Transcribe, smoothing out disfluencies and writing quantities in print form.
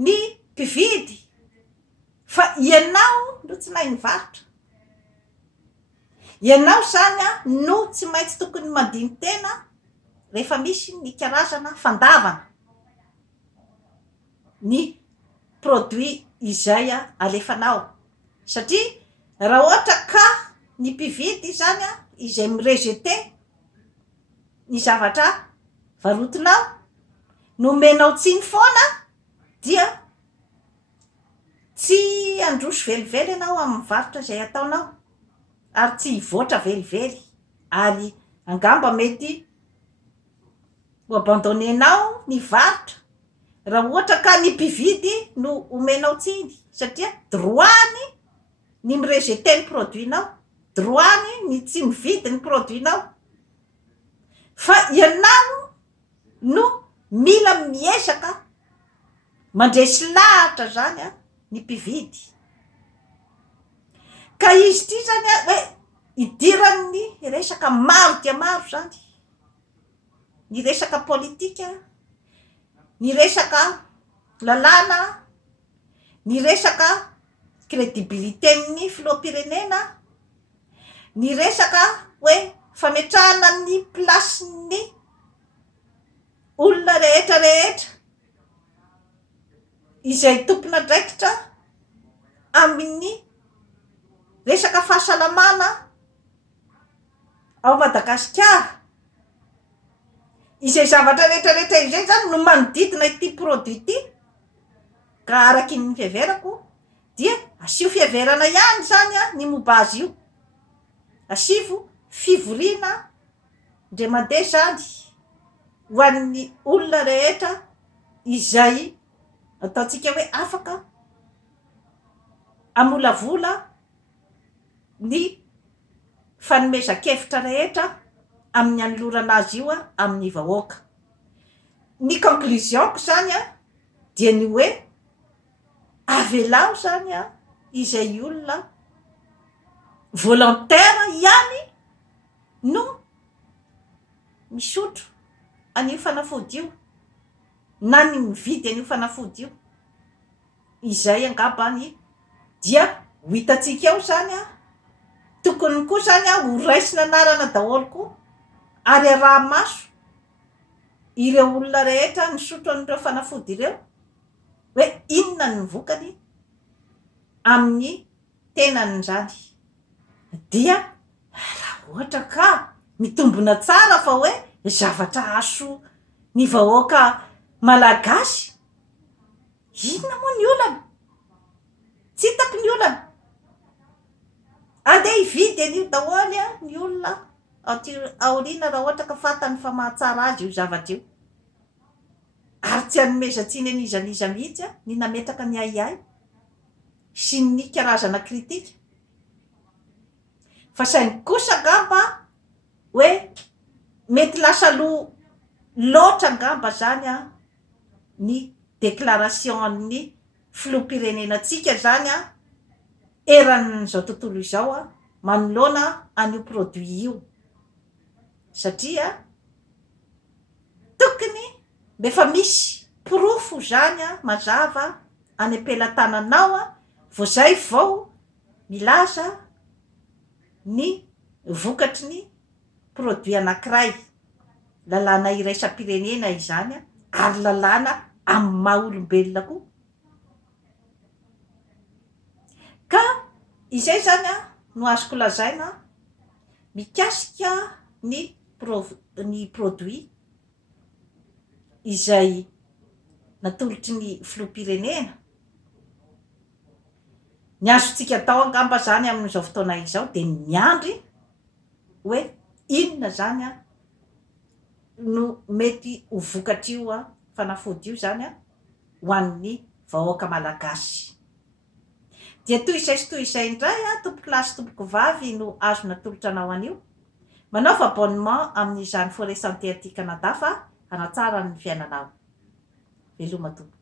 ny mpividy fa ianao no tsy mahay mivarotra. Ianao zany a no tsy maintsy tokony mandiny tena rehefa misy ny karazana fandavana ny produit izay alefanao, satria raha ohatra ka ny mpividy zany a izay mirejete ny zavatra varotinao no menao tsiny foana dia tsy androso velively ianao amin'ny varotra izay ataonao, ary tsy hivoatra velively, ary angamba mety ho abandonnenao ny varotra raha ohatra ka ny mpividy no omenao tsiny, satria droany ny mirejete ny produinao, droany ny tsy mividy ny produinao. Fa ianao no mila miezaka mandresy lahatra zany ny mpividy, ka izy ty zany hoe idiran'ny resaka maro dia maro zany, ny resaka politika, ny resaka lalàna, ny resaka credibilité-n'ny filoham-pirenena, ny resaka hoe fametrahana ny plasin'ny olona rehetra rehetra izay tompona draikitra amin'ny resaka fahasalamana ao Madagasikara. Izay zavatra rehetra rehetra izay zany no manodidina ity produit ity, ka araky ny fiheverako dia asio fiheverana ihany zany ny momba azy io, asivo fivoriana ndre mandeha zany ho an'ny olona rehetra izay ataontsika hoe afaka amolavola ny fanomezan-kevitra rehetra amin'ny anolorana azy io amin'ny vahoaka. Ny conclusion-ko zany dia ny hoe avelao zany izay olona volontaire ihany no misotro an'io fanafody io na ny mividy an'io fanafody io. Izay angambany dia ho hitantsika eo zany tokony koa zany ho raisina anarana daholo koa, ary araha maso ireo olona rehetra misotro an'ireo fanafody ireo hoe inona ny vokany amin'ny tenany zany. Dia raha ohatra ka mitombona tsara fa hoe zavatra aso ny vahoaka malagasy, inona moa ny olana? Tsy hitako ny olana. Andeha hividy an'io daholy ny olona aoriana raha ohatra ka fantany fa mahatsara azy io zavatra io, ary tsy hanomezantsiny an'izaniza mihitsy ny nametraka ny aiai sy ny karazana kritika. Fa saingy kosa angamba hoe mety lasa loatra angamba zany ny déclaration amin'ny filoham-pirenenantsika zany eran'izao tontolo izao manoloana an'io produit io, satria tokony efa misy pirofo zany mazava any am-pelantananao vao zay vao milaza ny vokatry ny produit anankiray. Lalàna iraisam-pirenena izany ary lalàna amin'ny maha olombelona koa. Ka izay zany no azoko lazaina mikasika ny produit izay natolotry ny filoham-pirenena. Ny azontsika atao angamba zany amin'izao fotoana izao dia miandry hoe inona zany no mety ho vokatra io fanafody io zany ho an'ny vahoaka malagasy. Dia toy izay sy toy izay indray tompoko lahy sy tompoko vavy no azo natolotra anao an'io. Manaova abonnement amin'izany Forêt Santé aty Canada fa hanatsara ny fiainanao. Veloma tompoko.